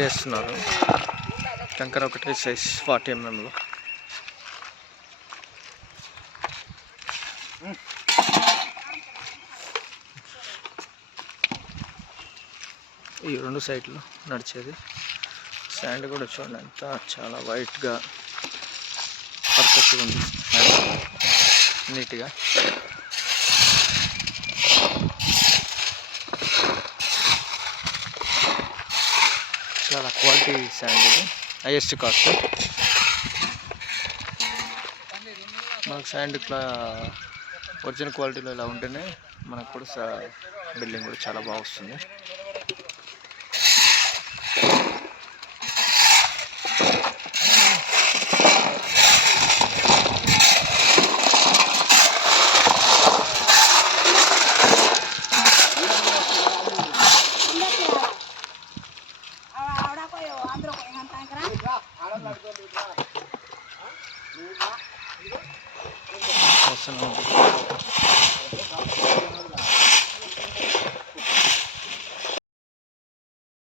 Cement వేస్తున్నారు. కంకర ఒకటే సైజ్ 40 mm. ఈ 2 సైడ్లు నడిచేది. శాండ్ కూడా చూడండి అంతా చాలా వైట్గా పర్ఫెక్ట్గా ఉంది, నీట్గా. చాలా క్వాలిటీ శాండ్ ఇది, హైయెస్ట్ కాస్ట్. మనకు శాండ్ ఇట్లా ఒరిజినల్ క్వాలిటీలో ఇలా ఉంటేనే మనకు కూడా బిల్డింగ్ కూడా చాలా బాగా వస్తుంది.